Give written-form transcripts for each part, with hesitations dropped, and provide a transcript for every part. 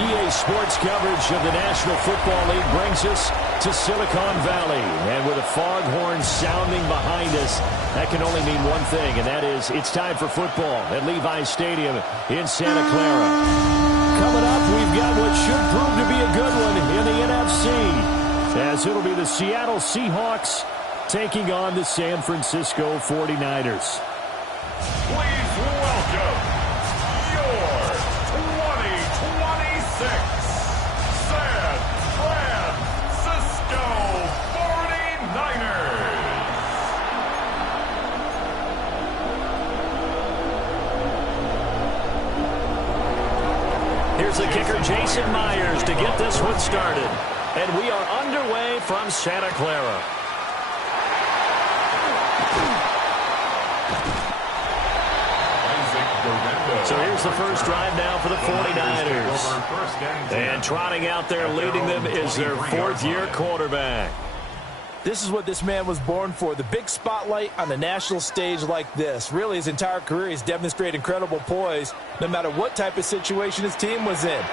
EA Sports coverage of the National Football League brings us to Silicon Valley. And with a foghorn sounding behind us, that can only mean one thing, and that is it's time for football at Levi's Stadium in Santa Clara. Coming up, we've got what should prove to be a good one in the NFC, as it'll be the Seattle Seahawks taking on the San Francisco 49ers. Please welcome your 2026 San Francisco 49ers. Here's the kicker, Jason Myers, to get this one started. And we are underway from Santa Clara. So here's the first drive now for the 49ers. And trotting out there leading them is their fourth-year quarterback. This is what this man was born for, the big spotlight on the national stage like this. Really, his entire career, he's demonstrated incredible poise, no matter what type of situation his team was in.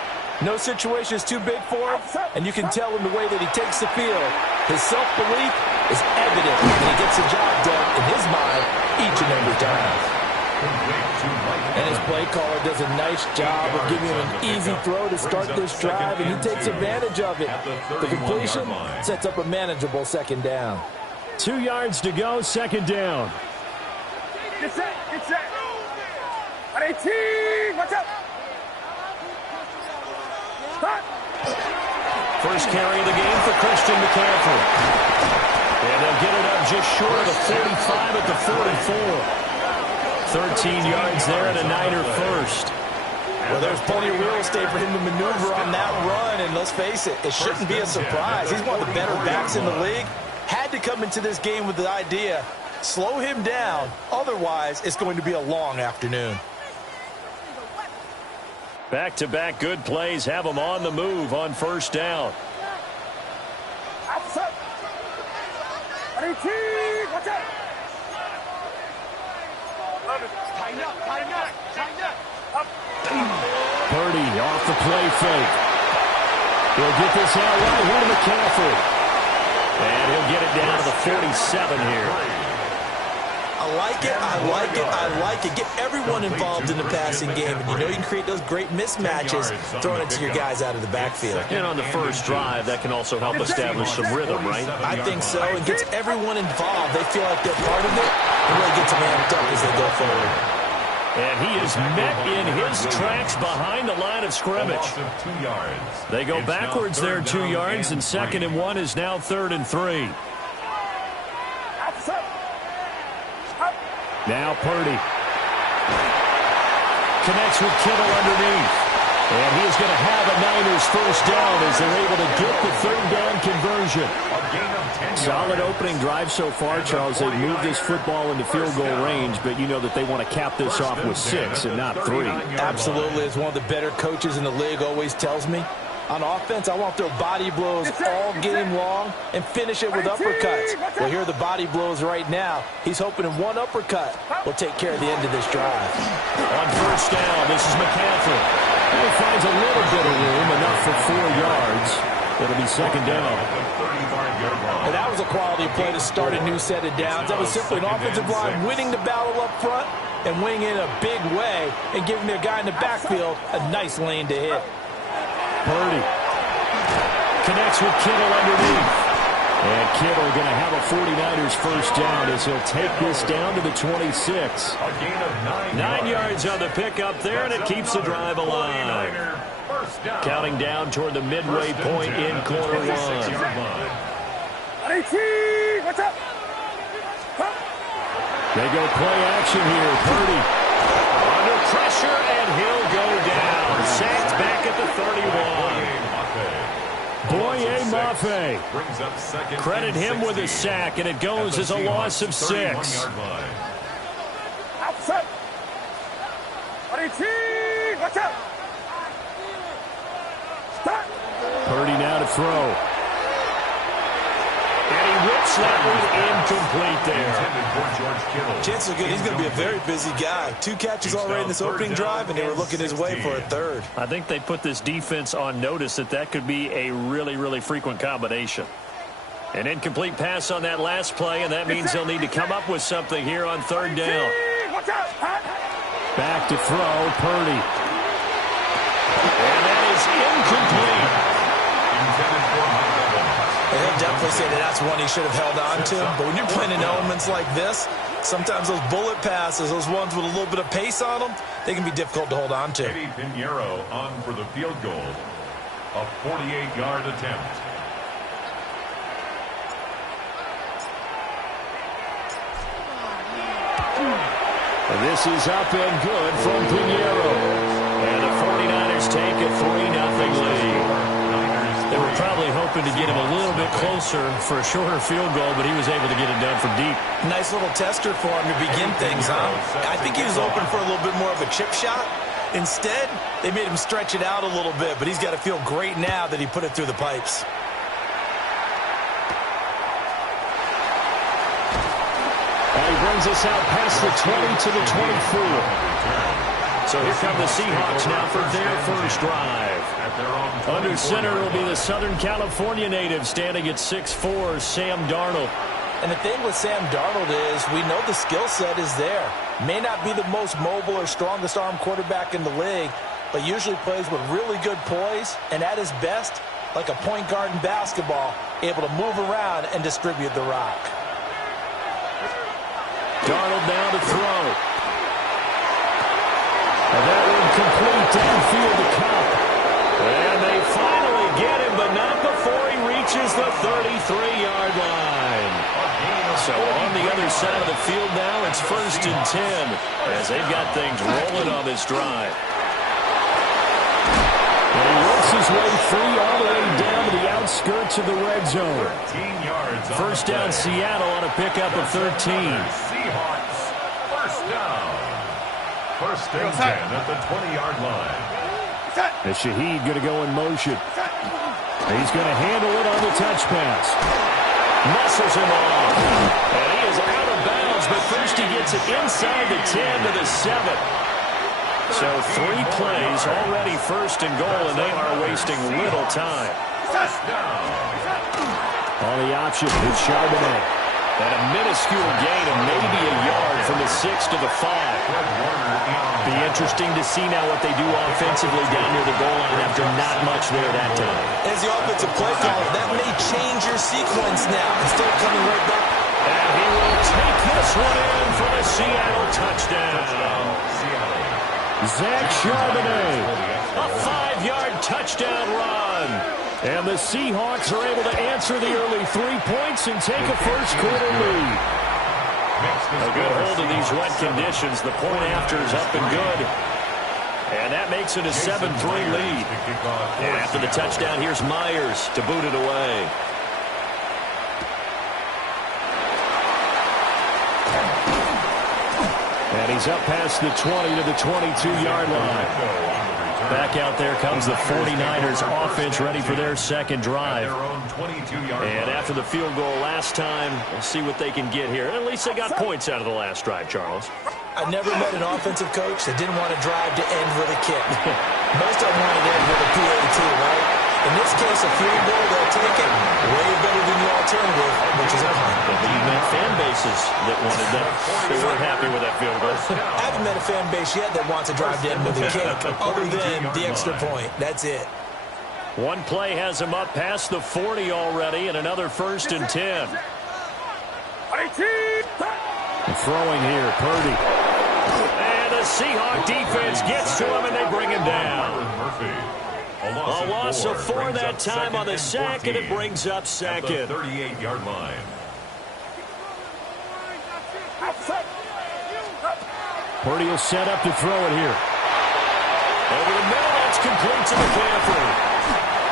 No situation is too big for him, and you can tell in the way that he takes the field. His self-belief is evident, and he gets the job done in his mind each and every time. And his play caller does a nice job of giving him an easy throw to start this drive, and he takes advantage of it. The completion sets up a manageable second down. 2 yards to go, second down. Get set, get set. 18, watch out. Start. First carry of the game for Christian McCaffrey. And they'll get it up just short of the 45 at the 44. 13 yards there and a Niner first. Well, there's plenty of real estate for him to maneuver on that run, and let's face it, it shouldn't be a surprise. He's one of the better backs in the league. Had to come into this game with the idea, slow him down, otherwise it's going to be a long afternoon. Back-to-back good plays have him on the move on first down. Outside. 18, watch out. Purdy off the play fake. He'll get this out right here to McCaffrey. And he'll get it down to the 47 here. I like it, I like it, I like it. Get everyone involved in the passing game, and you know you can create those great mismatches throwing it to your guys out of the backfield. And on the first drive, that can also help establish some rhythm, right? I think so. It gets everyone involved. They feel like they're part of it. It really gets them amped up as they go forward. And he is met in his tracks behind the line of scrimmage. They go backwards there 2 yards, and 2nd and 1 is now 3rd and 3. Now Purdy connects with Kittle underneath. And he is going to have a Niners first down as they're able to get the 3rd down conversion. Solid opening drive so far, Charles. They've moved this football into field goal range, but you know that they want to cap this off with 6 and not 3. Absolutely. As one of the better coaches in the league always tells me, on offense, I want to throw body blows all game long and finish it with uppercuts. Well, here are the body blows right now. He's hoping in one uppercut will take care of the end of this drive. On first down, this is McCaffrey. And he finds a little bit of room, enough for 4 yards. It'll be 2nd down. And that was a quality play to start a new set of downs. That was simply an offensive line winning the battle up front and winning in a big way and giving their guy in the backfield a nice lane to hit. Purdy connects with Kittle underneath. And Kittle going to have a 49ers first down as he'll take this down to the 26. 9 yards on the pickup there, and it keeps the drive alive. Counting down toward the midway point in quarter 1. 18, watch out. They go play action here. Purdy under pressure, and he'll go down. Sacked back at the 31. Boye Mafe. Credit him with a sack, and it goes as a loss of 6. Outside. 18, watch out. Start. Purdy now to throw. And he rips snap was incomplete there. Chances are good he's going to be a very busy guy. 2 catches already in this opening drive, and they were looking his way for a third. I think they put this defense on notice that could be a really, really frequent combination. An incomplete pass on that last play, and that means they'll need to come up with something here on third down. Back to throw, Purdy. And that is incomplete. He'll definitely say that's one he should have held on to. But when you're playing in elements like this, sometimes those bullet passes, those ones with a little bit of pace on them, they can be difficult to hold on to. Eddie Pinheiro on for the field goal. A 48-yard attempt. And this is up and good from Pinheiro. And the 49ers take a 3-0 lead. They were probably hoping to get him a little bit closer for a shorter field goal, but he was able to get it done from deep. Nice little tester for him to begin things, huh? I think he was open for a little bit more of a chip shot. Instead, they made him stretch it out a little bit, but he's got to feel great now that he put it through the pipes. And he brings us out past the 20 to the 24. So here come the Seahawks now for their first drive. Under center will be the Southern California native standing at 6'4", Sam Darnold. And the thing with Sam Darnold is we know the skill set is there. May not be the most mobile or strongest arm quarterback in the league, but usually plays with really good poise, and at his best, like a point guard in basketball, able to move around and distribute the rock. Darnold now to throw. And that one complete downfield to Kupp. And they finally get him, but not before he reaches the 33-yard line. So on the other side of the field now, it's 1st and 10 as they've got things rolling on this drive. And he works his way free all the way down to the outskirts of the red zone. First down Seattle on a pickup of 13. Seahawks, first down. 1st and 10 at the 20-yard line. And Shaheed going to go in motion. He's going to handle it on the touch pass. Muscles him off. And he is out of bounds, but first he gets it inside the 10 to the 7. So 3 plays, already 1st and goal, and they are wasting little time. On the option, it's Charbonnet. And a minuscule gain of maybe a yard from the 6 to the 5. Be interesting to see now what they do offensively down near the goal line after not much there that time. As the offensive play caller, that may change your sequence now. Instead of coming right back. And he will take this one in for the Seattle touchdown. Zach Charbonnet, a 5-yard touchdown run. And the Seahawks are able to answer the early 3 points and take a first-quarter lead. A good hold of these wet conditions. The point after is up and good. And that makes it a 7-3 lead. And after the touchdown, here's Myers to boot it away. And he's up past the 20 to the 22-yard line. Back out there comes the 49ers offense ready for their second drive. And after the field goal last time, we'll see what they can get here. At least they got points out of the last drive, Charles. I never met an offensive coach that didn't want to drive to end with a kick. Most of them wanted to end with a PAT, right? In this case, a field goal, they'll take it. Way better than the alternative, which is a punt. But you met fan bases that wanted that. They weren't happy with that field goal. I haven't met a fan base yet that wants to drive to end with a kick, other than the extra point. That's it. One play has him up past the 40 already, and another 1st and 10. Throwing here, Purdy. And the Seahawk defense gets to him, and they bring him down. A loss of 4 that time on the sack, and it brings up second. 38-yard line. Purdy will set up to throw it here. Over the middle, that's complete to McCaffrey.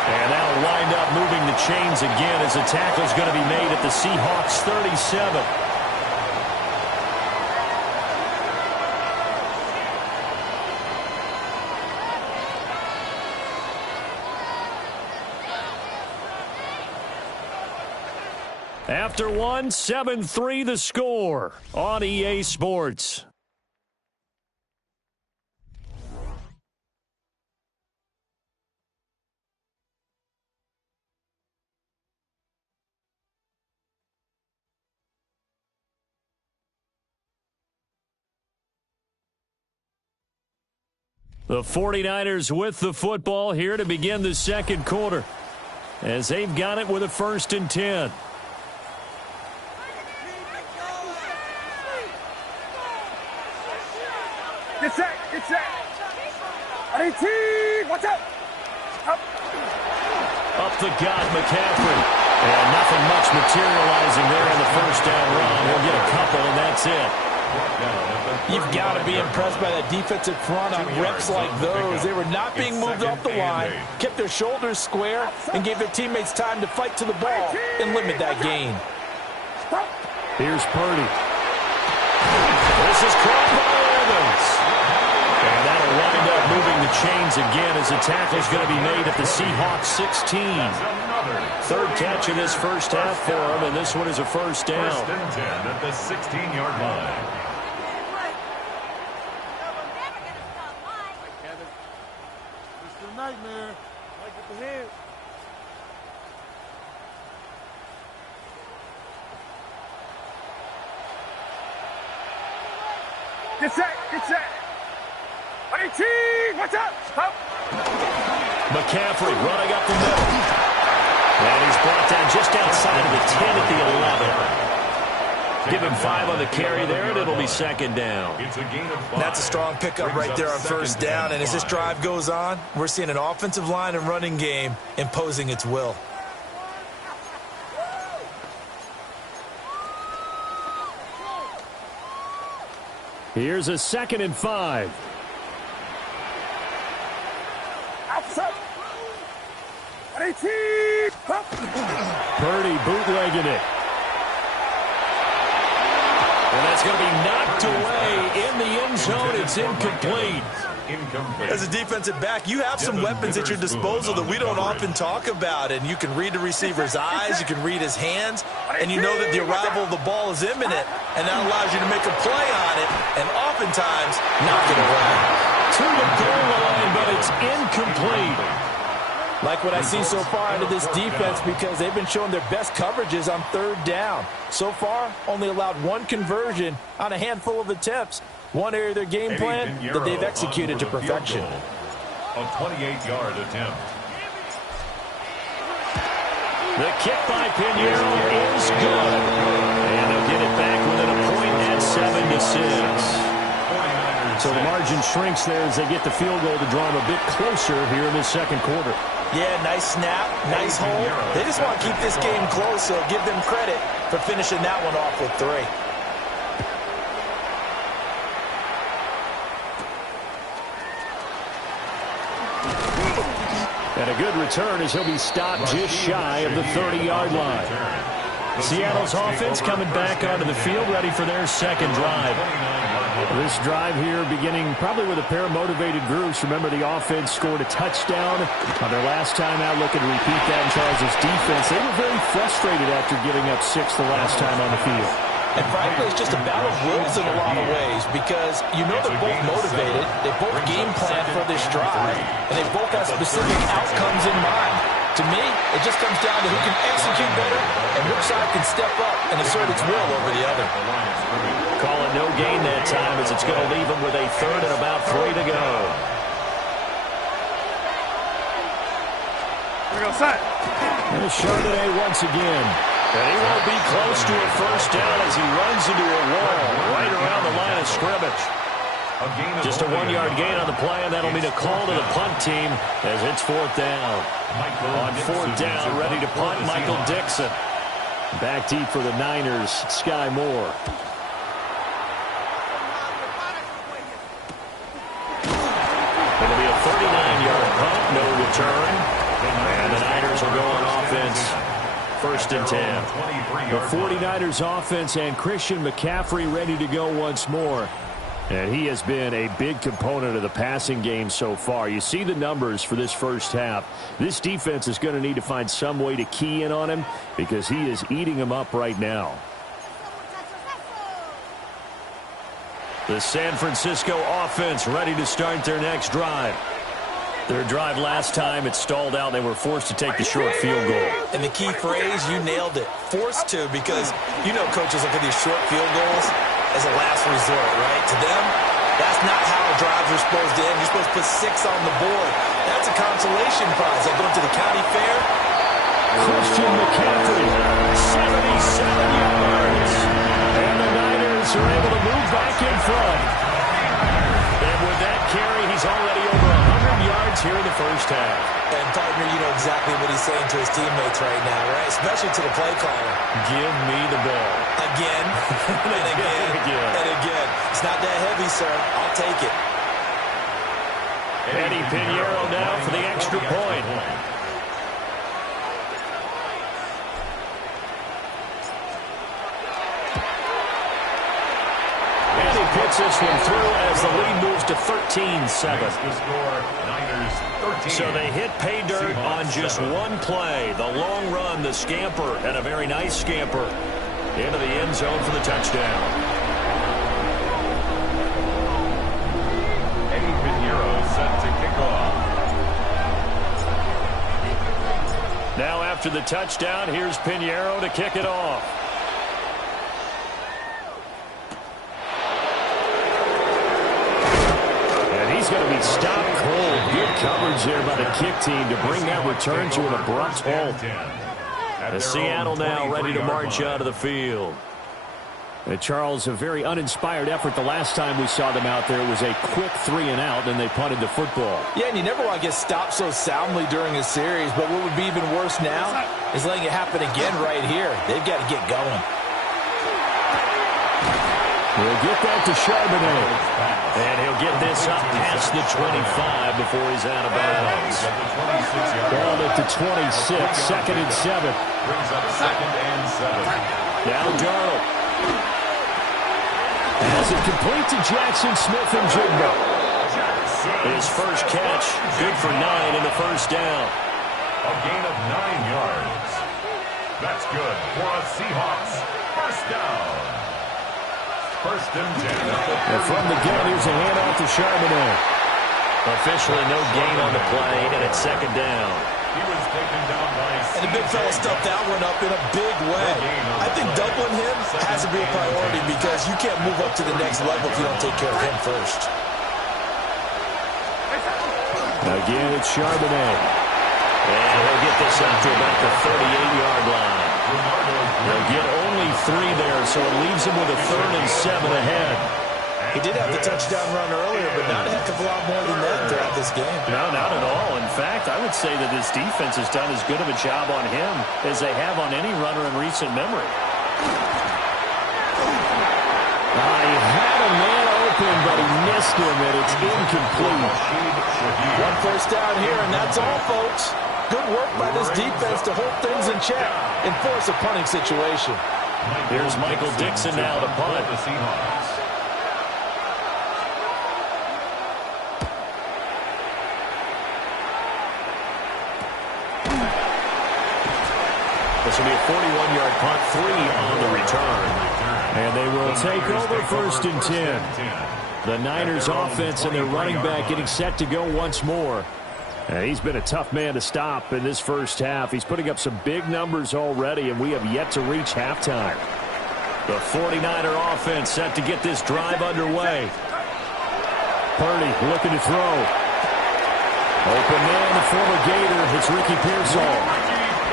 And that'll wind up moving the chains again as the tackle's going to be made at the Seahawks 37. After one, 7-3 the score on EA Sports. The 49ers with the football here to begin the second quarter, as they've got it with a 1st and 10. Get set, get set. RT, watch out. Up the gut, McCaffrey. And nothing much materializing there in the first down run. He'll get a couple, and that's it. You've got to be impressed by that defensive front on reps like those. They were not being moved off the line, kept their shoulders square, and gave their teammates time to fight to the ball and limit that gain. Here's Purdy. This is caught by Evans. And that'll wind up moving the chains again as the tackle's going to be made at the Seahawks 16. Third catch of this first half for him, and this one is a first down. 1st and 10 at the 16-yard line. Nightmare. Like with the head. Get set, get set. RT, watch out. Stop. McCaffrey running up the middle. And he's brought down just outside of the 10 at the 11. Give him 5 on the carry there, and it'll be 2nd down. It's a gain of 5. That's a strong pickup right there on first down. And as this drive goes on, we're seeing an offensive line and running game imposing its will. Here's a 2nd and 5. Outside. RT. Purdy bootlegging it. And that's going to be knocked away in the end zone. It's incomplete. As a defensive back, you have some weapons at your disposal that we don't often talk about. And you can read the receiver's eyes, you can read his hands, and you know that the arrival of the ball is imminent. And that allows you to make a play on it and oftentimes knock it away. To the goal line, but it's incomplete. Like what I see so far out of this defense, because they've been showing their best coverages on 3rd down. So far, only allowed 1 conversion on a handful of attempts. One area of their game plan that they've executed to perfection. A 28-yard attempt. The kick by Pinheiro is good. And they'll get it back within a point at 7-6. So the margin shrinks there as they get the field goal to draw them a bit closer here in the second quarter. Yeah, nice snap, nice hold. They just want to keep this game close, so give them credit for finishing that one off with 3. And a good return as he'll be stopped just shy of the 30-yard line. Seattle's offense coming back onto the field, ready for their second drive. This drive here beginning probably with a pair of motivated groups. Remember, the offense scored a touchdown on their last time out. Looking to repeat that in Charles' defense. They were very frustrated after giving up 6 the last time on the field. And frankly, it's just a battle of wills in a lot of ways, because you know they're both motivated, they both game plan for this drive, and they both have specific outcomes in mind. To me, it just comes down to who can execute better and which side can step up and assert its will over the other. Call it no gain that time, as it's going to leave them with a 3rd and about 3 to go. Here we go, set. And a Chardonnay once again. And he won't be close to a first down as he runs into a wall right around the line of scrimmage. Just a 1-yard gain on the play, and that'll mean a call to the punt team as it's 4th down. On 4th down, ready to punt, Michael Dixon. Back deep for the Niners, Sky Moore. It'll be a 39-yard punt, no return. And the Niners will go on offense. 1st and 10. The 49ers offense and Christian McCaffrey ready to go once more. And he has been a big component of the passing game so far. You see the numbers for this first half. This defense is going to need to find some way to key in on him because he is eating them up right now. The San Francisco offense ready to start their next drive. Their drive last time, it stalled out. They were forced to take the short field goal. And the key phrase, you nailed it. Forced to, because you know coaches look at these short field goals as a last resort, right? To them, that's not how drives are supposed to end. You're supposed to put 6 on the board. That's a consolation prize. Like going to the county fair. Christian McCaffrey, 77 yards. And the Niners are able to move back in front. And with that carry, he's already over 100 yards here in the first half. And, partner, you know exactly what he's saying to his teammates right now, right? Especially to the play caller. Give me the ball. Again, and again, and again. It's not that heavy, sir. I'll take it. Eddie Pinheiro now for the extra point. Puts this one through as the lead moves to 13-7. So they hit pay dirt on just one play. The long run, the scamper, and a very nice scamper into the end zone for the touchdown. Eddie Pinheiro set to kick off. Now after the touchdown, here's Pinheiro to kick it off. He's going to be stopped cold. Good coverage there by the kick team to bring that return to an abrupt halt. And Seattle now ready to march out of the field. And Charles, a very uninspired effort the last time we saw them out there. It was a quick 3-and-out, and they punted the football. Yeah, and you never want to get stopped so soundly during a series, but what would be even worse now is letting it happen again right here. They've got to get going. He'll get that to Charbonnet. And he'll get this up past the 25 before he's out of bounds. Ball at the 26, 2nd and 7. Brings up 2nd and 7. Now Darnold. As it complete to Jackson Smith-Njigba. His first catch, good for 9 in the first down. A gain of 9 yards. That's good for a Seahawks first down. First and 10. And from the gun, here's a handoff to Charbonnet. Officially no gain on the play, and it's 2nd down. He was taken down by And the big fella stuffed that one up in a big way. I think doubling him has to be a priority because you can't move up to the next level if you don't take care of him first. Again, it's Charbonnet. And he'll get this up to about the 38-yard line. They'll get only 3 there, so it leaves him with a 3rd and 7 ahead. He did have the touchdown run earlier, but not a heck of a lot more than that throughout this game. No, not at all. In fact, I would say that this defense has done as good of a job on him as they have on any runner in recent memory. He had a man open, but he missed him, and it's incomplete. 1 first down here, and that's all, folks. Good work by this defense to hold things in check and force a punting situation. Here's Michael Dixon now to punt. The Seahawks. This will be a 41-yard punt, 3 on the return. And they will take over 1st and 10. The Niners offense and their running back getting set to go once more. And he's been a tough man to stop in this first half. He's putting up some big numbers already, and we have yet to reach halftime. The 49er offense set to get this drive underway. Purdy looking to throw. Open man, the former Gator. It's Ricky Pearsall.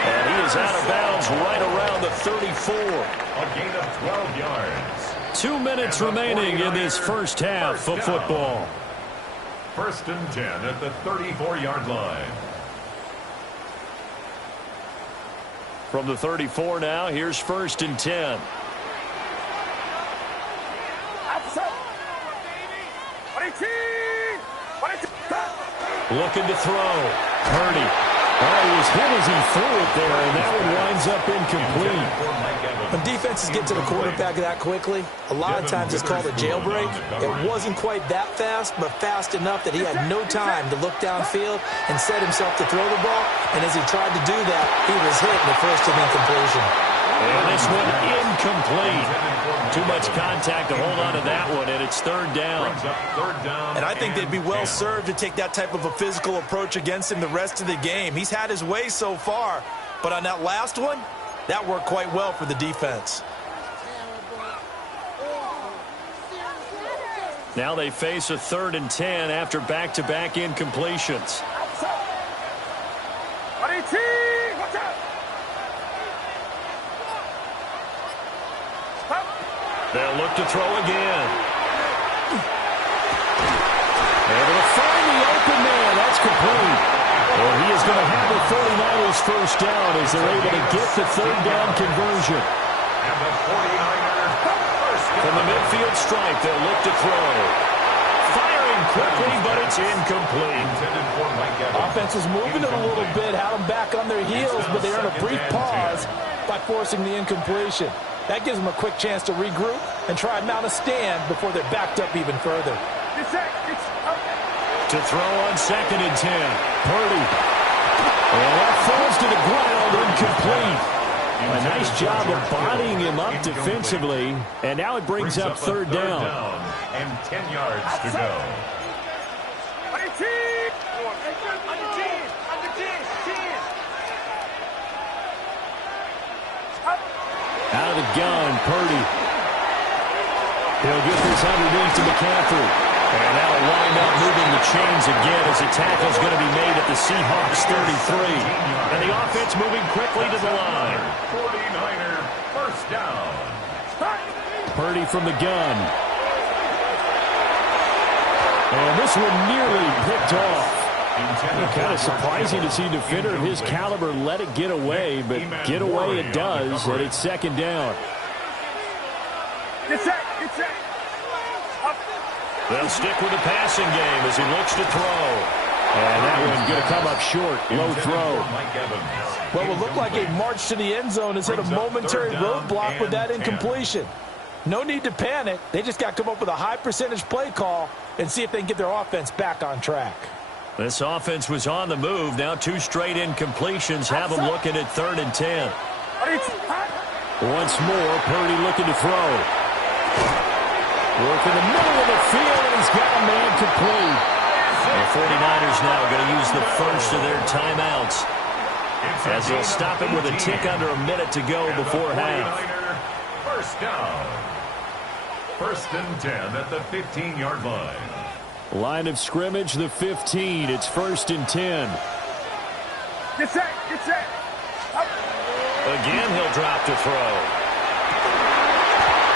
And he is out of bounds right around the 34. A gain of 12 yards. 2 minutes remaining in this first half of football. 1st and 10 at the 34-yard line. From the 34 now, here's 1st and 10. Looking to throw. Purdy Oh, he was hit as he threw it there, and that one winds up incomplete. When defenses get to the quarterback that quickly, a lot of times it's called a jailbreak. It wasn't quite that fast, but fast enough that he had no time to look downfield and set himself to throw the ball. And as he tried to do that, he was hit in the first of incompletion. And this one incomplete. Too much contact to hold on to that one, and it's third down. And I think they'd be well served to take that type of a physical approach against him the rest of the game. He's had his way so far, but on that last one, that worked quite well for the defense. Now they face a 3rd and 10 after back-to-back incompletions. They'll look to throw again. Able to find the open man. That's complete. And he is going to have the 49ers first down as they're able to get the third down conversion. And the 49ers first down. From the midfield stripe, they'll look to throw. Firing quickly, but it's incomplete. Offense was moving it a little bit, had them back on their heels, but they earned a brief pause by forcing the incompletion. That gives them a quick chance to regroup and try and mount a stand before they're backed up even further. To throw on 2nd and 10. Purdy. And that falls to the ground, incomplete. A nice job of bodying him up defensively. And now it brings up third down. And 10 yards to go. Out of the gun, Purdy. He'll get this underneath to McCaffrey. And that'll wind up moving the chains again as a tackle's going to be made at the Seahawks 33. And the offense moving quickly to the line. 49er first down. Purdy from the gun. And this one nearly picked off. Kind of surprising to see a defender of his caliber let it get away, but get away it does, and it's 2nd down. Get set, get set. They'll stick with the passing game as he looks to throw. And that one's going to come up short. Low throw. Well, it looked like a march to the end zone has hit a momentary roadblock with that incompletion. No need to panic. They just got to come up with a high percentage play call and see if they can get their offense back on track. This offense was on the move. Now 2 straight incompletions have them looking at 3rd and 10. Once more, Purdy looking to throw. Work in the middle of the field, and he's got a man complete. The 49ers now going to use the first of their timeouts as they'll stop it with a tick under a minute to go before half. First down. 1st and 10 at the 15-yard line. Line of scrimmage, the 15. It's 1st and 10. Get set, get set. Again, he'll drop to throw.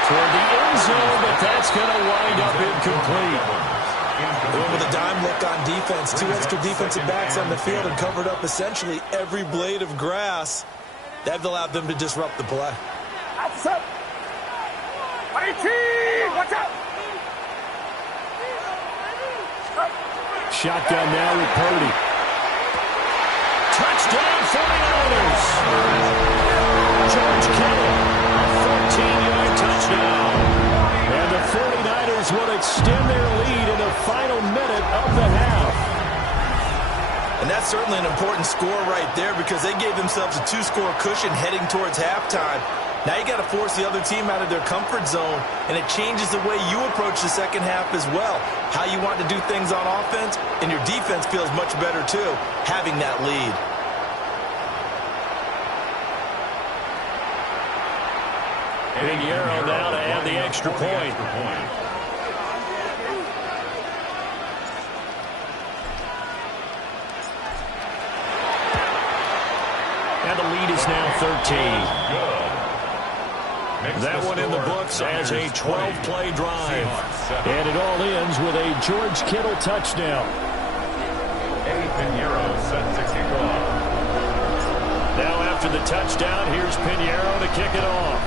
Toward the end zone, but that's going to wind up incomplete. Well, with a dime look on defense, 2 extra defensive backs on the field and covered up essentially every blade of grass. That allowed them to disrupt the play. Outside. Watch out. Shotgun now with Purdy. Touchdown 49ers. George Kittle, a 14-yard touchdown. And the 49ers will extend their lead in the final minute of the half. And that's certainly an important score right there because they gave themselves a 2-score cushion heading towards halftime. Now you got to force the other team out of their comfort zone, and it changes the way you approach the second half as well. How you want to do things on offense, and your defense feels much better too, having that lead. Pinheiro now to add the extra point. And the lead is now 13. That one in the books as a 12-play drive. And it all ends with a George Kittle touchdown. Eddie Pinheiro set to kick off. Now after the touchdown, here's Pinheiro to kick it off.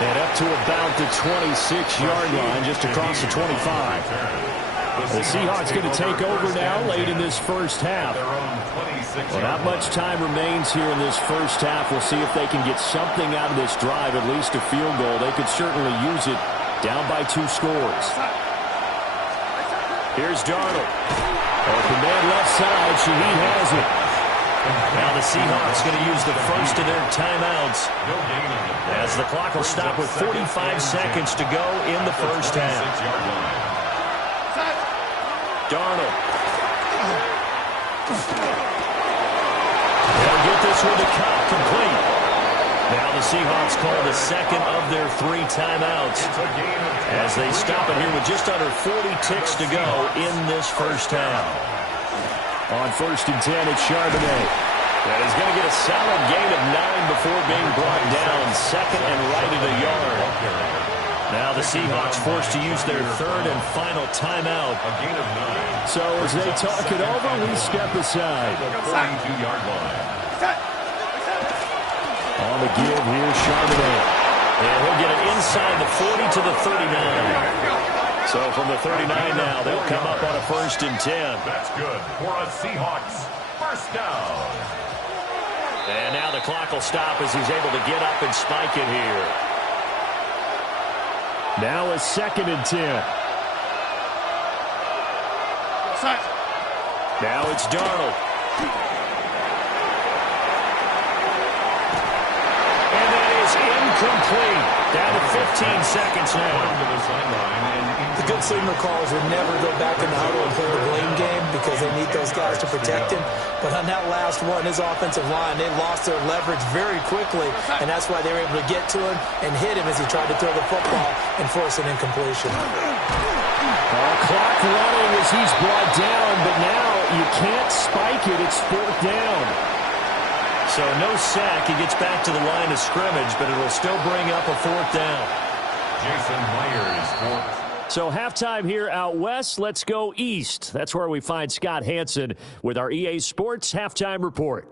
And up to about the 26-yard line, just across the 25. The Seahawks going to take over now late in this first half. Well, not much time remains here in this first half. We'll see if they can get something out of this drive, at least a field goal. They could certainly use it down by 2 scores. Here's Darnold. Open man left side. Shaheed has it. Now the Seahawks going to use the first of their timeouts as the clock will stop with 45 seconds to go in the first half. Darnold. They'll get this one to Cobb, complete. Now the Seahawks call the second of their 3 timeouts as they stop it here with just under 40 ticks to go in this first half. On 1st and 10, it's Charbonnet. That is going to get a solid gain of 9 before being brought down. Second and right at a yard. Now the Seahawks forced to use their 3rd and final timeout. A gain of 9. So as they talk it over, we step aside. 42-yard line. On the give, here's Charbonnet. And he'll get it inside the 40 to the 39. So from the 39 now, they'll come up on a 1st and 10. That's good for a Seahawks first down. And now the clock will stop as he's able to get up and spike it here. Now a 2nd and 10. Now it's Darnold. And that is incomplete. Down to 15 seconds now. The good signal callers would never go back in the huddle and play the blame game because they need those guys to protect him. But on that last one, his offensive line, they lost their leverage very quickly, and that's why they were able to get to him and hit him as he tried to throw the football and force an incompletion. Clock running as he's brought down, but now you can't spike it. It's 4th down. So no sack. He gets back to the line of scrimmage, but it will still bring up a 4th down. Jason Myers for... So halftime here out west. Let's go east. That's where we find Scott Hanson with our EA Sports Halftime Report.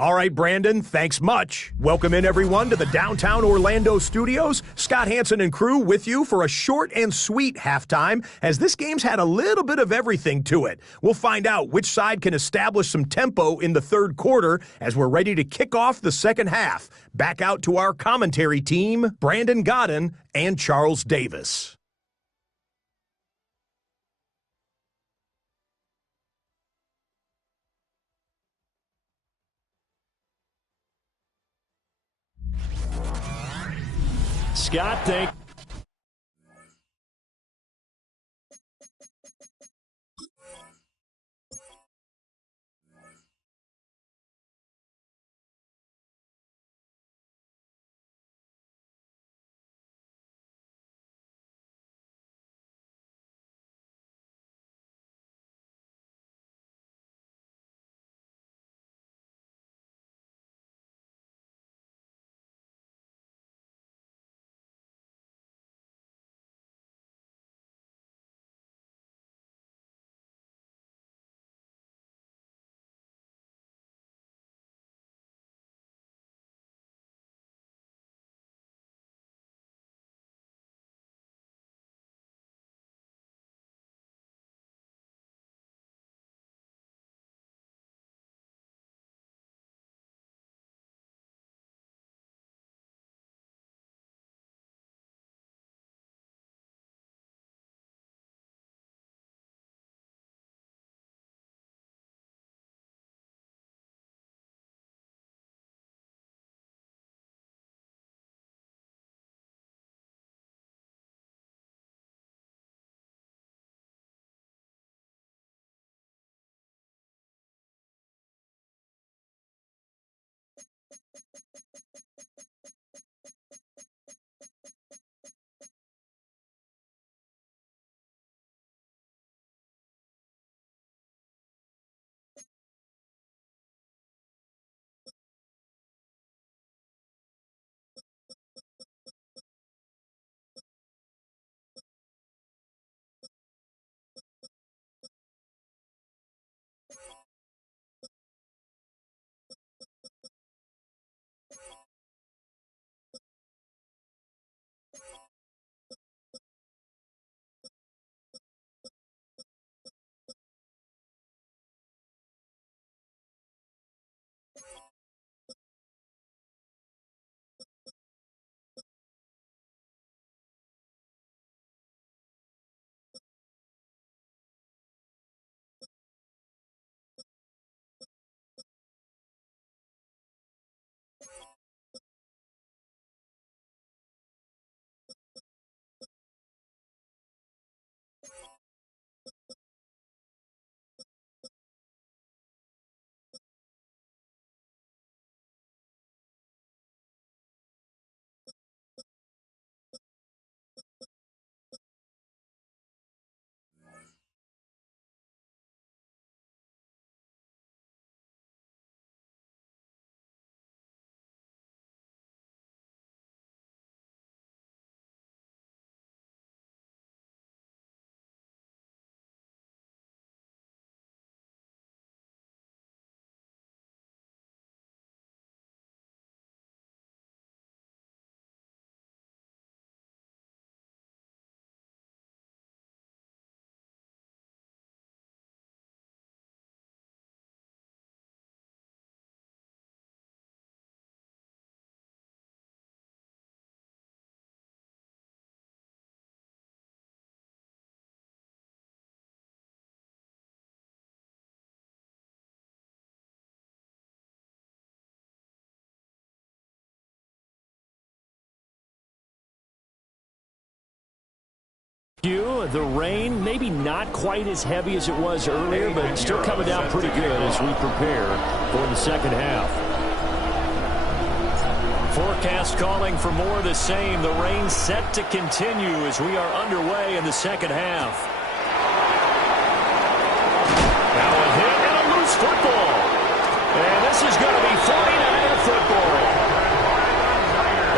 All right, Brandon, thanks much. Welcome in, everyone, to the downtown Orlando studios. Scott Hanson and crew with you for a short and sweet halftime, as this game's had a little bit of everything to it. We'll find out which side can establish some tempo in the 3rd quarter as we're ready to kick off the 2nd half. Back out to our commentary team, Brandon Godden and Charles Davis. Scott, thank The rain, maybe not quite as heavy as it was earlier, but still coming down pretty good as we prepare for the second half. Forecast calling for more of the same. The rain set to continue as we are underway in the second half. Now a hit and a loose football. And this is going to be 49er football.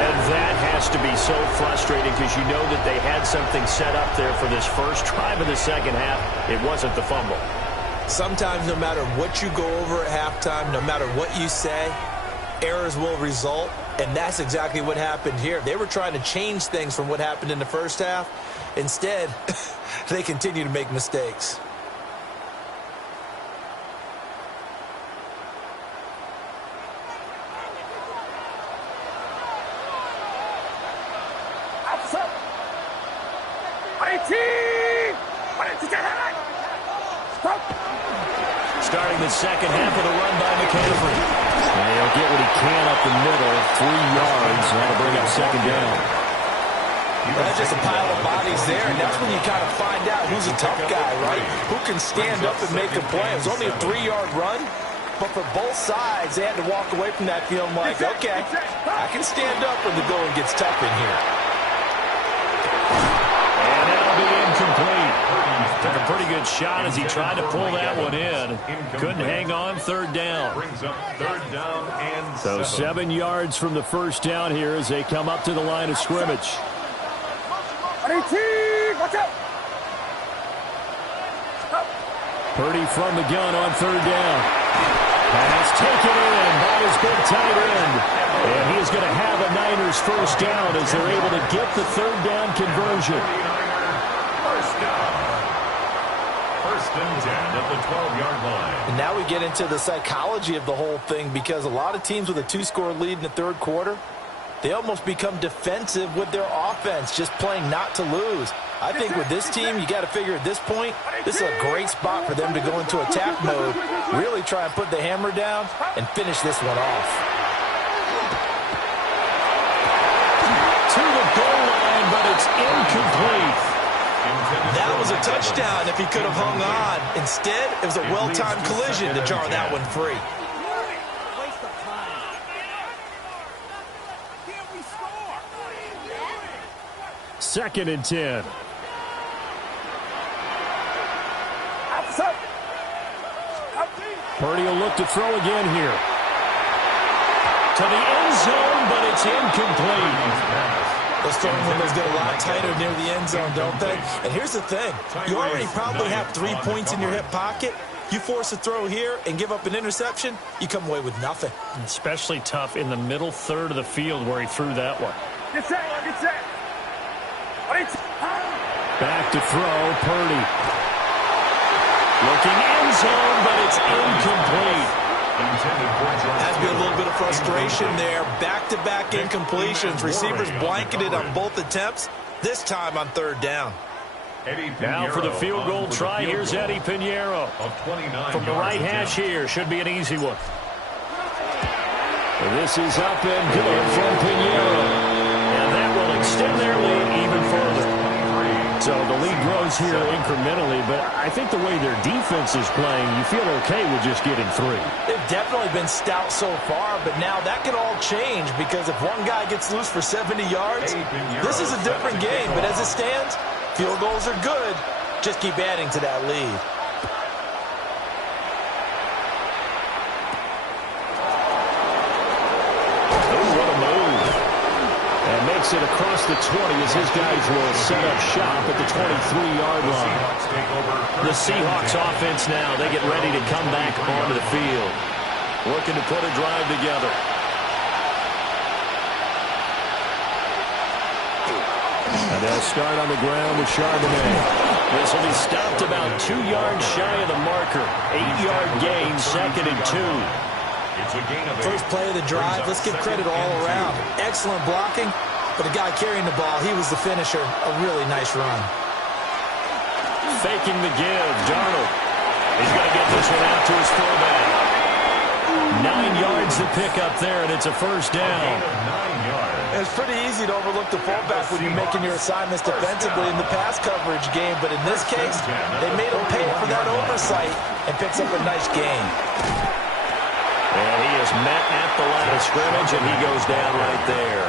And that has to be so frustrating because you know that they had something set up there for this first drive of the second half. It wasn't the fumble. Sometimes no matter what you go over at halftime, no matter what you say, errors will result, and that's exactly what happened here. They were trying to change things from what happened in the first half. Instead, they continue to make mistakes. Starting the second half with a run by McCaffrey. And he'll get what he can up the middle, 3 yards. That'll bring up second down. That's just a pile of bodies there, and that's when you kind of find out who's a tough guy, right? Who can stand up and make a play. It was only a 3-yard run, but for both sides, they had to walk away from that feeling like, okay, I can stand up when the going gets tough in here. And that'll be incomplete. Took a pretty good shot as he tried to pull that one in. Couldn't hang on, third down. Brings up third down and So 7 yards from the first down here as they come up to the line of scrimmage. Watch out! Purdy from the gun on third down. Pass taken in by his big tight end. And he is going to have a Niners first down as they're able to get the third down conversion. First down. First and 10 at the 12-yard line. And now we get into the psychology of the whole thing, because a lot of teams with a 2-score lead in the third quarter, they almost become defensive with their offense, just playing not to lose. I think with this team, you got to figure at this point, this is a great spot for them to go into attack mode, really try and put the hammer down and finish this one off. To the goal line, but it's incomplete. That was a touchdown if he could have hung on. Instead, it was a well-timed collision to jar that one free. Second and 10. Purdy will look to throw again here. To the end zone, but it's incomplete. Those throwing windows get a lot tighter near the end zone, don't they? And here's the thing. You already probably have 3 points in your hip pocket. You force a throw here and give up an interception, you come away with nothing. Especially tough in the middle third of the field where he threw that one. Get set, get set. Back to throw, Purdy. Looking end zone, but it's incomplete. Has been a little bit of frustration there. Back-to-back incompletions. Receivers blanketed on both attempts, this time on third down. Now for the field goal try, here's Eddie Pinheiro. From the right hash here, should be an easy one. This is up and good from Pinheiro. And that will extend their lead even further. So the lead grows here incrementally, but I think the way their defense is playing, you feel okay with just getting 3. They've definitely been stout so far, but now that could all change, because if one guy gets loose for 70 yards, this is a different game. But as it stands, field goals are good. Just keep adding to that lead. It across the 20 as his guys will set up shop at the 23-yard line. The Seahawks offense now, they get ready to come back onto the field. Looking to put a drive together. And they'll start on the ground with Charbonnet. This will be stopped about 2 yards shy of the marker. 8-yard gain, second and 2. First play of the drive, let's give credit all around. Excellent blocking. But the guy carrying the ball, he was the finisher. A really nice run. Faking the give, Darnold. He's going to get this one out to his fullback. 9 yards to pick up there, and it's a first down. 9 yards. It's pretty easy to overlook the fullback when you're making your assignments defensively in the pass coverage game, but in this case, they made him pay for that oversight and picks up a nice gain. And he is met at the line of scrimmage, and he goes down right there.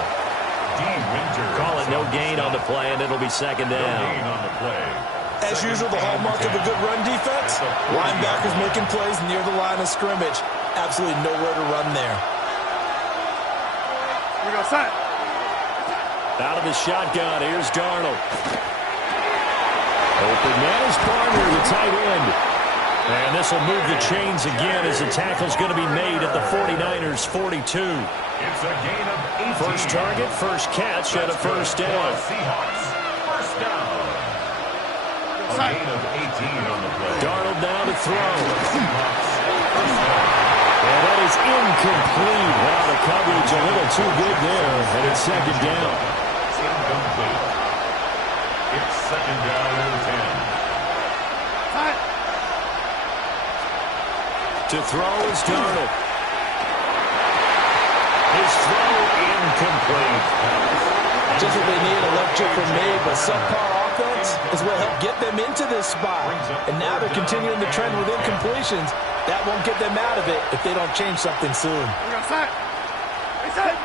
Call it no gain on the play, and it'll be second down. No gain on the play. As usual, the hallmark of a good run defense, linebackers making plays near the line of scrimmage. Absolutely nowhere to run there. We go set. Out of the shotgun, here's Darnold. Open man is Barner, the tight end. And this will move the chains again as the tackle's going to be made at the 49ers' 42. It's a gain of 18. First target, first catch, and a first down. Seahawks, first down. A gain of 18 on the play. Darnold now to throw. And that is incomplete. Wow, the coverage a little too good there, and it's second down. Incomplete. It's second down and 10. To throw is Darnold. His throw incomplete. Just what they need, a left chip from me, but subpar offense is what helped get them into this spot. And now they're continuing the trend with incompletions. That won't get them out of it if they don't change something soon. We go set. Reset.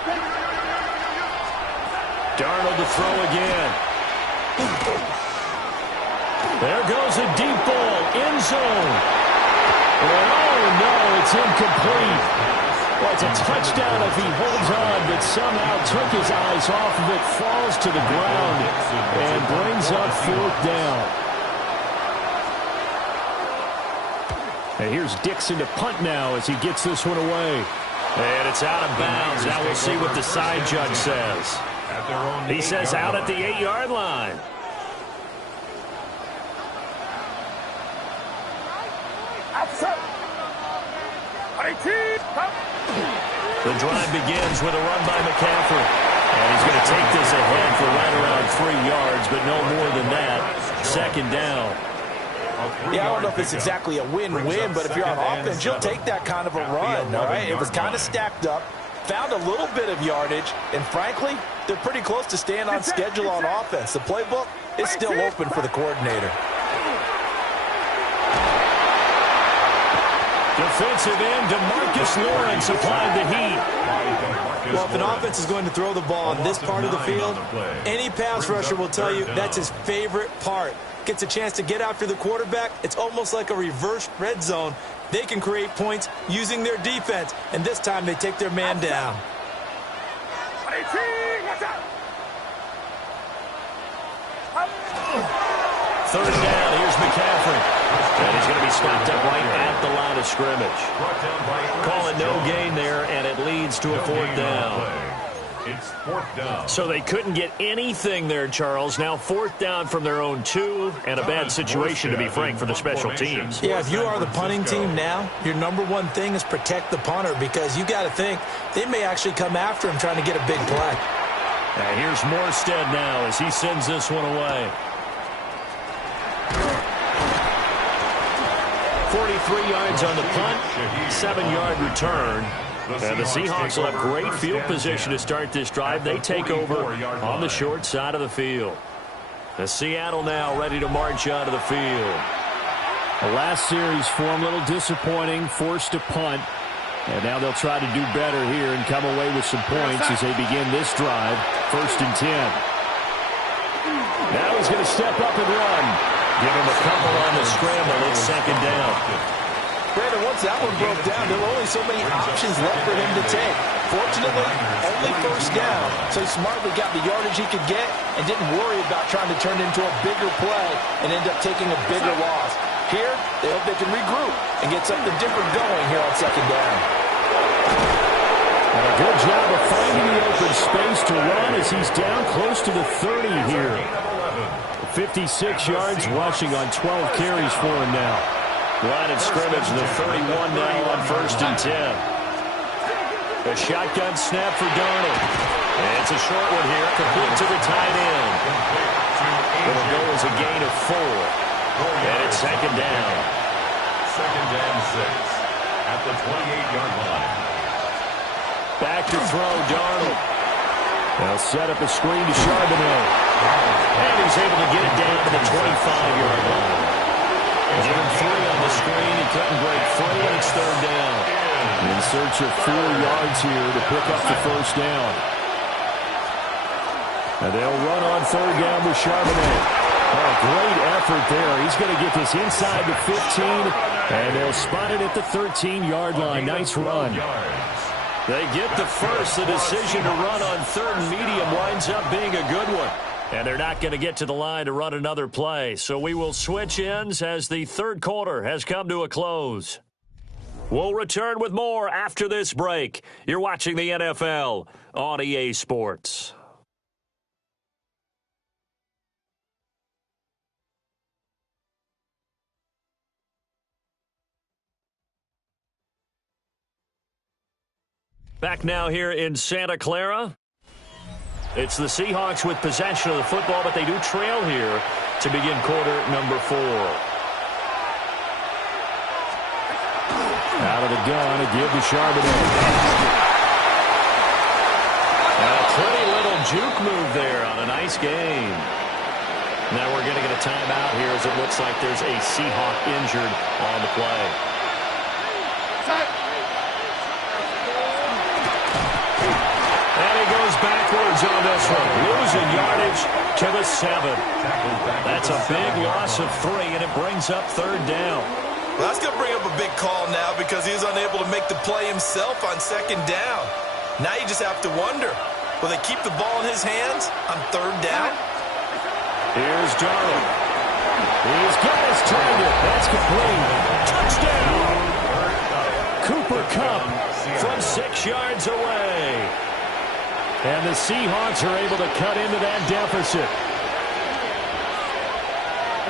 Darnold to throw again. There goes a deep ball, end zone. And oh no, it's incomplete. Well, it's a touchdown if he holds on, but somehow took his eyes off of it, falls to the ground, and brings up fourth down. And here's Dixon to punt now as he gets this one away. And it's out of bounds. Now we'll see what the side judge says. He says out at the 8-yard line. The drive begins with a run by McCaffrey. And he's going to take this ahead for right around 3 yards, but no more than that. Second down. Yeah, I don't know if it's exactly a win-win, but if you're on offense, you'll take that kind of a run, all right? It was kind of stacked up, found a little bit of yardage, and frankly, they're pretty close to staying on schedule on offense. The playbook is still open for the coordinator. Defensive end DeMarcus Lawrence applied the heat. Well, if an offense is going to throw the ball on this part of the field, any pass rusher will tell you that's his favorite part. Gets a chance to get after the quarterback. It's almost like a reverse red zone. They can create points using their defense, and this time they take their man down. Third down, here's McCaffrey. And he's going to be stopped up right at the line of scrimmage. Call it no gain there, and it leads to a fourth down. It's fourth down. So they couldn't get anything there, Charles. Now fourth down from their own 2, and a bad situation, to be frank, for the special teams. Yeah, if you are the punting team now, your number one thing is protect the punter, because you got to think they may actually come after him trying to get a big play. And here's Morstead now as he sends this one away. 43 yards on the punt, 7-yard return. And the Seahawks will have great field position to start this drive. They take over on the short side of the field. The Seattle now ready to march out of the field. The last series form a little disappointing, forced to punt. And now they'll try to do better here and come away with some points as they begin this drive. 1st and 10. Now he's going to step up and run. Give him a couple on the scramble. It's second down. Brandon, once that one broke down, there were only so many options left for him to take. Fortunately, only first down, so he smartly got the yardage he could get and didn't worry about trying to turn it into a bigger play and end up taking a bigger loss. Here, they hope they can regroup and get something different going here on second down. And a good job of finding the open space to run as he's down close to the 30 here. 56 yards rushing on 12 carries for him now. Line of scrimmage, the 31 now on 1st and 10. A shotgun snap for Darnold. And it's a short one here, complete to the tight end. It'll go as a gain of 4. And it's second down. Second down 6 at the 28-yard line. Back to throw, Darnold. They'll set up a screen to Charbonnet. And he's able to get it down to the 25-yard line. Give him 3 on the screen. He couldn't break free, and it's third down. In search of 4 yards here to pick up the first down. And they'll run on third down with Charbonnet. Oh, great effort there. He's going to get this inside the 15, and they'll spot it at the 13-yard line. Nice run. They get the first. The decision to run on third and medium winds up being a good one. And they're not going to get to the line to run another play. So we will switch ends as the third quarter has come to a close. We'll return with more after this break. You're watching the NFL on EA Sports. Back now here in Santa Clara. It's the Seahawks with possession of the football, but they do trail here to begin quarter number 4. Out of the gun, a give to Charbonnet. And a pretty little juke move there on a nice game. Now we're going to get a timeout here as it looks like there's a Seahawk injured on the play. Backwards on this one, losing yardage to the 7. That's a big loss of 3, and it brings up third down. Well, that's going to bring up a big call now because he was unable to make the play himself on second down. Now you just have to wonder, will they keep the ball in his hands on third down? Here's Darnold. He's got his target. That's complete. Touchdown. Cooper Kupp from 6 yards away. And the Seahawks are able to cut into that deficit.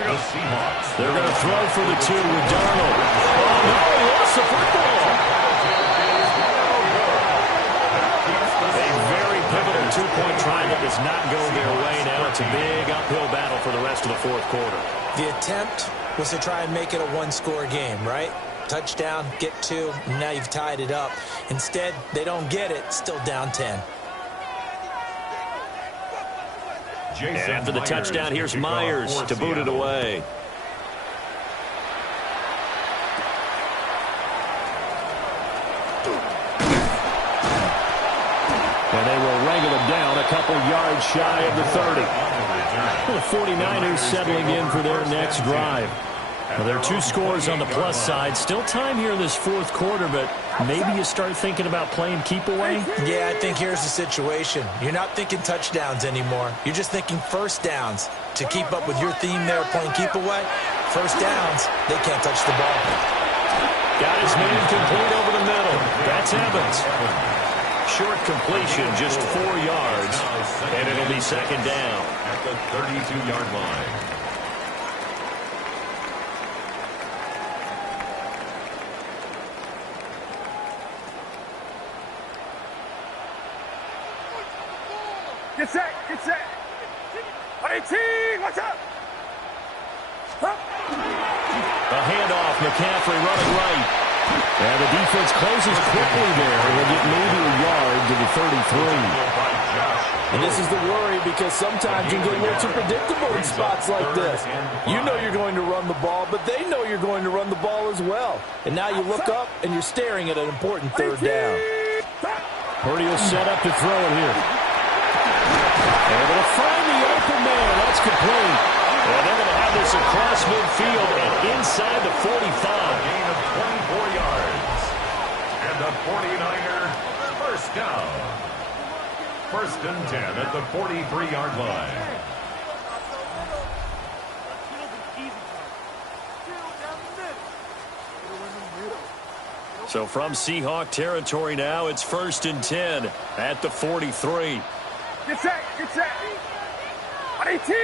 The Seahawks. They're going to throw for the 2 with Darnold. Oh, no, he lost the football. A very pivotal 2-point try that does not go their way now. It's a big uphill battle for the rest of the fourth quarter. The attempt was to try and make it a one-score game, right? Touchdown, get 2, and now you've tied it up. Instead, they don't get it, still down 10. After the touchdown, here's Myers to boot it away. And they will wrangle him down a couple yards shy of the 30. The 49ers settling in for their next drive. Well, there are 2 scores on the plus side. Still time here in this fourth quarter, but maybe you start thinking about playing keep away? Yeah, I think here's the situation. You're not thinking touchdowns anymore. You're just thinking first downs. To keep up with your theme there, playing keep away, first downs, they can't touch the ball. Got his man complete over the middle. That's Evans. Short completion, just 4 yards, and it'll be second down. At the 32-yard line. Get set, get set. 18, watch out. A handoff, McCaffrey running right. And the defense closes quickly there. He'll get maybe a yard to the 33. And this is the worry because sometimes you get a little too predictable in spots like this. You know you're going to run the ball, but they know you're going to run the ball as well. And now you look up and you're staring at an important third down. Purdy will set up to throw it here. Able to find the open man. That's complete. And they're going to have this across midfield and inside the 45. Gain of 24 yards. And the 49er first down. 1st and 10 at the 43-yard line. So from Seahawk territory now, it's 1st and 10 at the 43. Get set, get set. 18.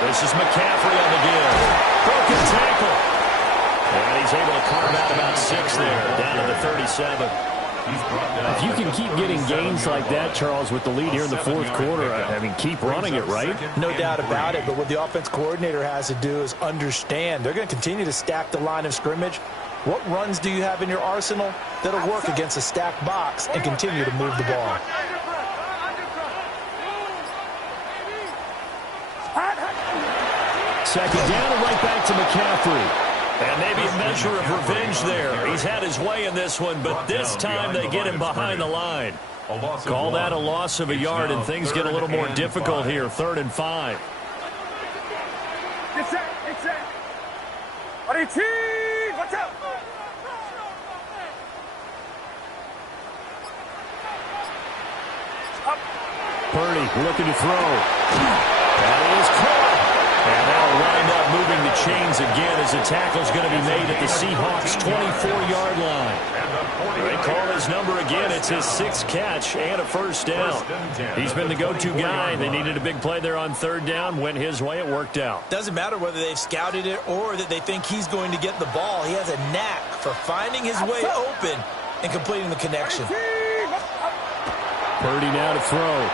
This is McCaffrey on the give. Broken tackle. And he's able to carve out about 6 there, down to the 37. If you can keep getting gains like that, Charles, with the lead here in the fourth quarter, I mean, keep running it, right? No doubt about it, but what the offense coordinator has to do is understand. They're going to continue to stack the line of scrimmage. What runs do you have in your arsenal that'll work against a stacked box and continue to move the ball? Second down and right back to McCaffrey. And maybe a measure of revenge there. He's had his way in this one, but this time they get him behind the line. Call that a loss of a yard, and things get a little more difficult here. 3rd and 5. Get set, get set. Watch out. Purdy looking to throw. That is caught. And that'll wind up moving the chains again as the tackle's going to be made at the Seahawks' 24-yard line. They call his number again. It's his 6th catch and a first down. He's been the go-to guy. They needed a big play there on 3rd down. Went his way. It worked out. Doesn't matter whether they've scouted it or that they think he's going to get the ball. He has a knack for finding his way open and completing the connection. Purdy now to throw.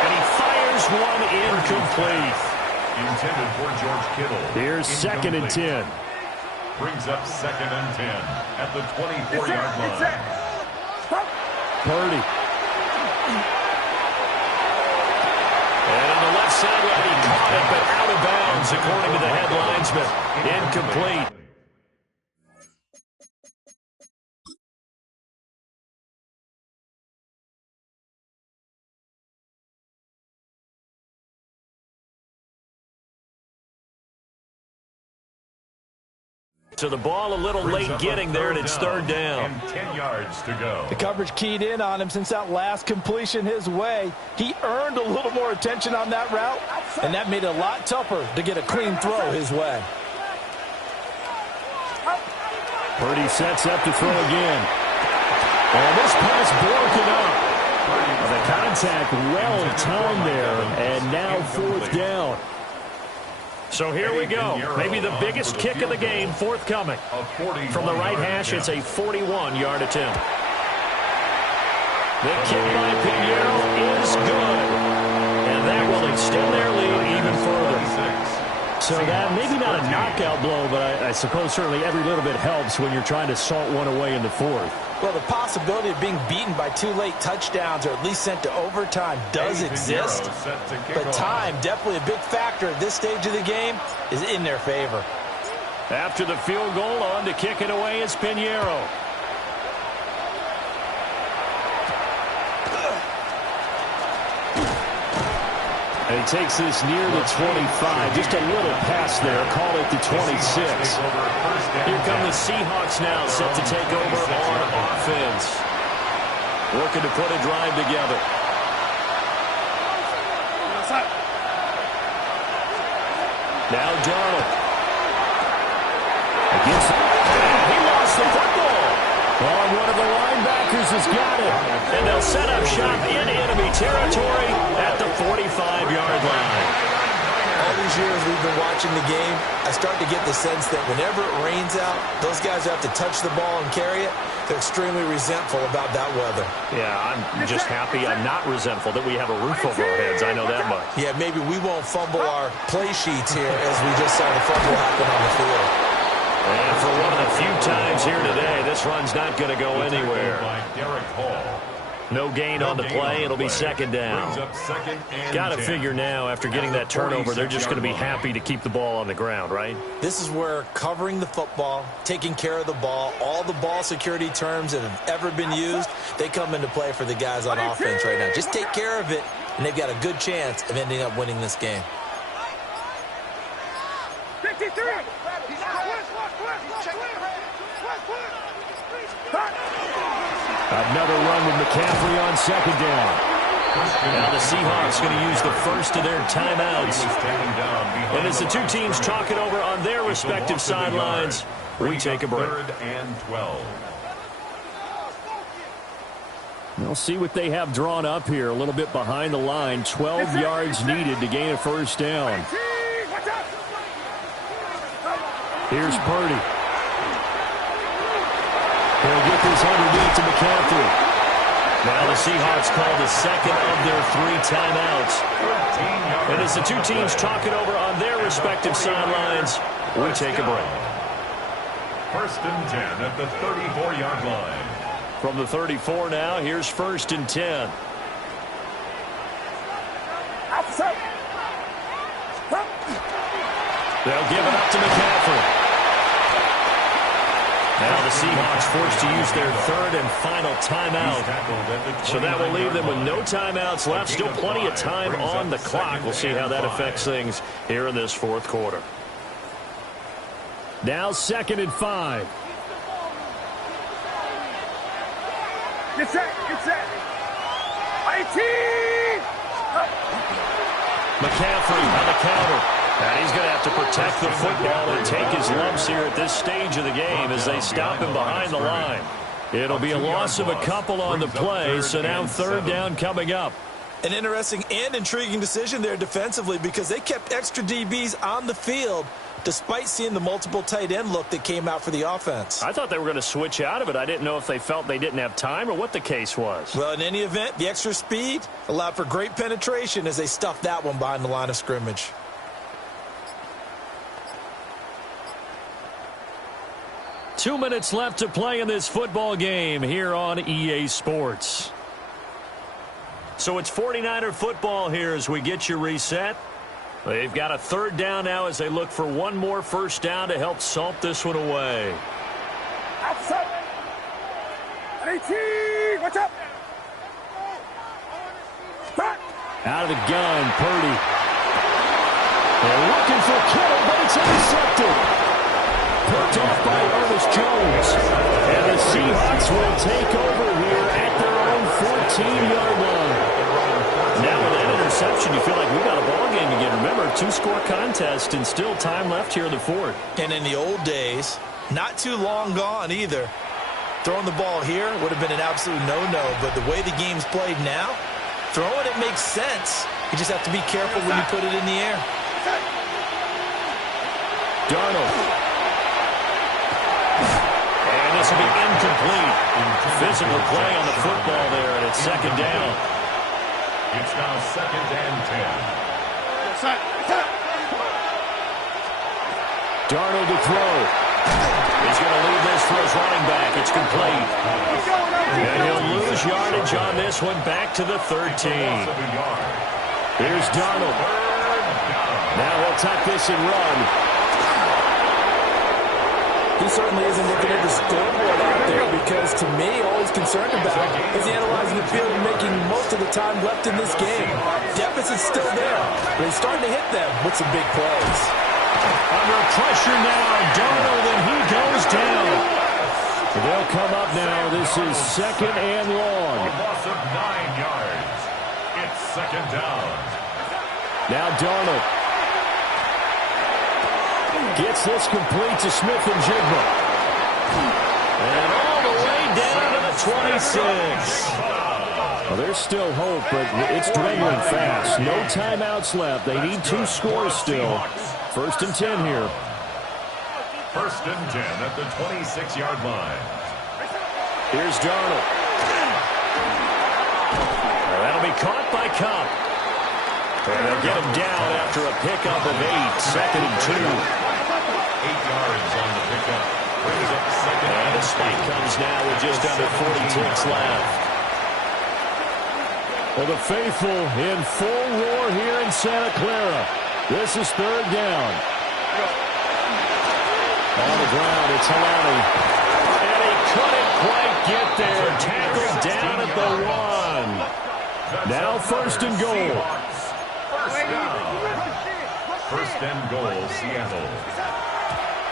And he fires one incomplete. Intended for George Kittle. Here's 2nd and 10. Brings up 2nd and 10 at the 24-yard line. Purdy. And on the left sideline, he caught it, but out of bounds, according to the head linesman. Incomplete. So the ball a little late getting there, and it's 3rd down. And 10 yards to go. The coverage keyed in on him since that last completion his way. He earned a little more attention on that route, and that made it a lot tougher to get a clean throw his way. Purdy sets up to throw again. And this pass broken up. The contact well timed there, and now 4th down. So here we go. Maybe the biggest kick of the game forthcoming. From the right hash, it's a 41-yard attempt. The kick by Pinheiro is good. And that will extend their lead even further. So that maybe not a knockout blow, but I suppose certainly every little bit helps when you're trying to salt one away in the 4th. Well, the possibility of being beaten by 2 late touchdowns or at least sent to overtime does exist. But time, definitely a big factor at this stage of the game, is in their favor. After the field goal, on to kick it away is Pinheiro. And he takes this near the 25. Just a little pass there. Call it the 26. Here come the Seahawks now, set to take over on offense. Working to put a drive together. Now Darnold. He lost the football. Oh, one of the linebackers has got it. And they'll set up shop in enemy territory at the 45-yard line. All these years we've been watching the game, I start to get the sense that whenever it rains out, those guys who have to touch the ball and carry it, they're extremely resentful about that weather. Yeah, I'm just happy I'm not resentful that we have a roof over our heads. I know that much. Yeah, maybe we won't fumble our play sheets here as we just saw the fumble happen on the field. And for one of the few times here today, this run's not going to go anywhere. No gain on the play. It'll be 2nd down. Got to figure now, after getting that turnover, they're just going to be happy to keep the ball on the ground, right? This is where covering the football, taking care of the ball, all the ball security terms that have ever been used, they come into play for the guys on offense right now. Just take care of it, and they've got a good chance of ending up winning this game. 53. Another run with McCaffrey on 2nd down. Now the Seahawks going to use the first of their timeouts. And as the two teams talk it over on their respective sidelines, we take a break. 3rd and 12. We'll see what they have drawn up here. A little bit behind the line. 12 yards needed to gain a first down. Here's Purdy. He'll get this underneath to McCaffrey. Now the Seahawks call the 2nd of their 3 timeouts. And as the two teams talk it over on their respective sidelines, we take a break. First and 10 at the 34-yard line. From the 34 now, here's first and 10. They'll give it up to McCaffrey. Now the Seahawks forced to use their third and final timeout. So that will leave them with no timeouts left. Still plenty of time on the clock. We'll see how that affects things here in this fourth quarter. Now 2nd and 5. Get set, get set. IT! McCaffrey on the counter. And he's going to have to protect the football and take his lumps here at this stage of the game as they stop him behind the line. It'll be a loss of a couple on the play, so now third down coming up. An interesting and intriguing decision there defensively because they kept extra DBs on the field despite seeing the multiple tight end look that came out for the offense. I thought they were going to switch out of it. I didn't know if they felt they didn't have time or what the case was. Well, in any event, the extra speed allowed for great penetration as they stuffed that one behind the line of scrimmage. Two minutes left to play in this football game here on EA Sports. So it's 49er football here as we get you reset. They've got a third down now as they look for one more first down to help salt this one away. Outside. IT! Watch out! Back! Out of the gun, Purdy. They're looking for Kittle, but it's intercepted. Picked off by Ernest Jones. And the Seahawks will take over here at their own 14-yard line. Now with that interception, you feel like we got a ball game again. Remember, two-score contest and still time left here in the fourth. And in the old days, not too long gone either. Throwing the ball here would have been an absolute no-no, but the way the game's played now, throwing it makes sense. You just have to be careful when you put it in the air. Darnold. And this will be incomplete. Physical play on the football there, and it's second down. It's now 2nd and 10. Darnold to throw. He's going to leave this for his running back. It's complete. And he'll lose yardage on this one back to the 13. Here's Darnold. Now he'll tuck this and run. He certainly isn't looking at the scoreboard out there because, to me, all he's concerned about is analyzing the field and making most of the time left in this game. Deficit's still there, but he's starting to hit them with some big plays. Under pressure now, Darnold, and he goes down. They'll come up now. This is second and long. A loss of 9 yards. It's second down. Now Darnold. Gets this complete to Smith-Njigba. And all the way down to the 26. Well, there's still hope, but it's dwindling fast. No timeouts left. They need 2 scores still. First and 10 here. First and 10 at the 26-yard line. Here's Darnold. That'll be caught by Cobb. And they'll get him down after a pickup of 8. Second and 2. 8 yards on the pickup. Brings up second. And the spike comes now with just under 40 ticks left. Well, the faithful in full roar here in Santa Clara. This is third down. On the ground, it's Halani. And he couldn't quite get there. Tackled down at the 1. Now first and goal. First down. First and goal, Seattle.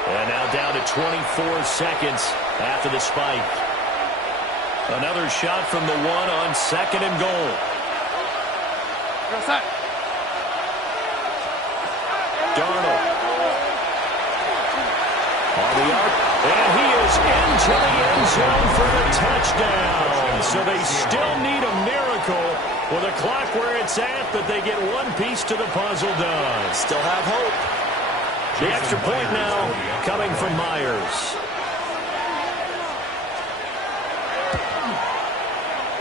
And now down to 24 seconds after the spike. Another shot from the 1 on second and goal. Darnold. On the arc. And he is into the end zone for the touchdown. So they still need a miracle with a clock where it's at, but they get one piece to the puzzle done. Still have hope. The extra point now coming from Myers.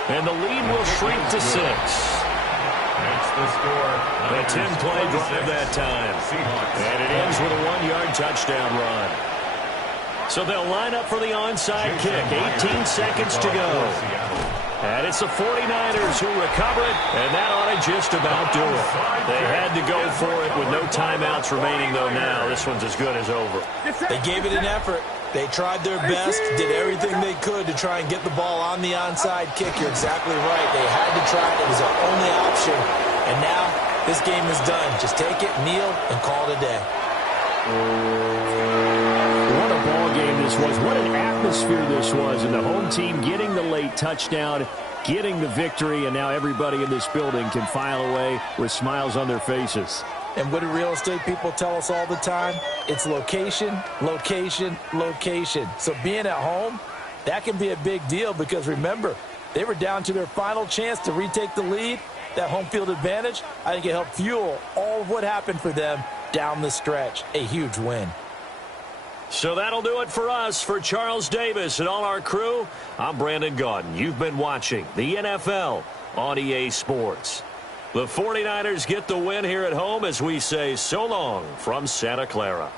And the lead will shrink to 6. That's the score. A 10-play drive that time. And it ends with a 1-yard touchdown run. So they'll line up for the onside kick. 18 seconds to go. And it's the 49ers who recover it, and that ought to just about do it. They had to go for it with no timeouts remaining, though, now. This one's as good as over. They gave it an effort. They tried their best, did everything they could to try and get the ball on the onside kick. You're exactly right. They had to try it. It was their only option. And now this game is done. Just take it, kneel, and call it a day. What a ball game this was. What an atmosphere this was. And the home team getting the late touchdown, getting the victory, and now everybody in this building can file away with smiles on their faces. And what do real estate people tell us all the time? It's location, location, location. So being at home, that can be a big deal because, remember, they were down to their final chance to retake the lead. That home field advantage, I think it helped fuel all of what happened for them down the stretch. A huge win. So that'll do it for us. For Charles Davis and all our crew, I'm Brandon Gaudin. You've been watching the NFL on EA Sports. The 49ers get the win here at home as we say so long from Santa Clara.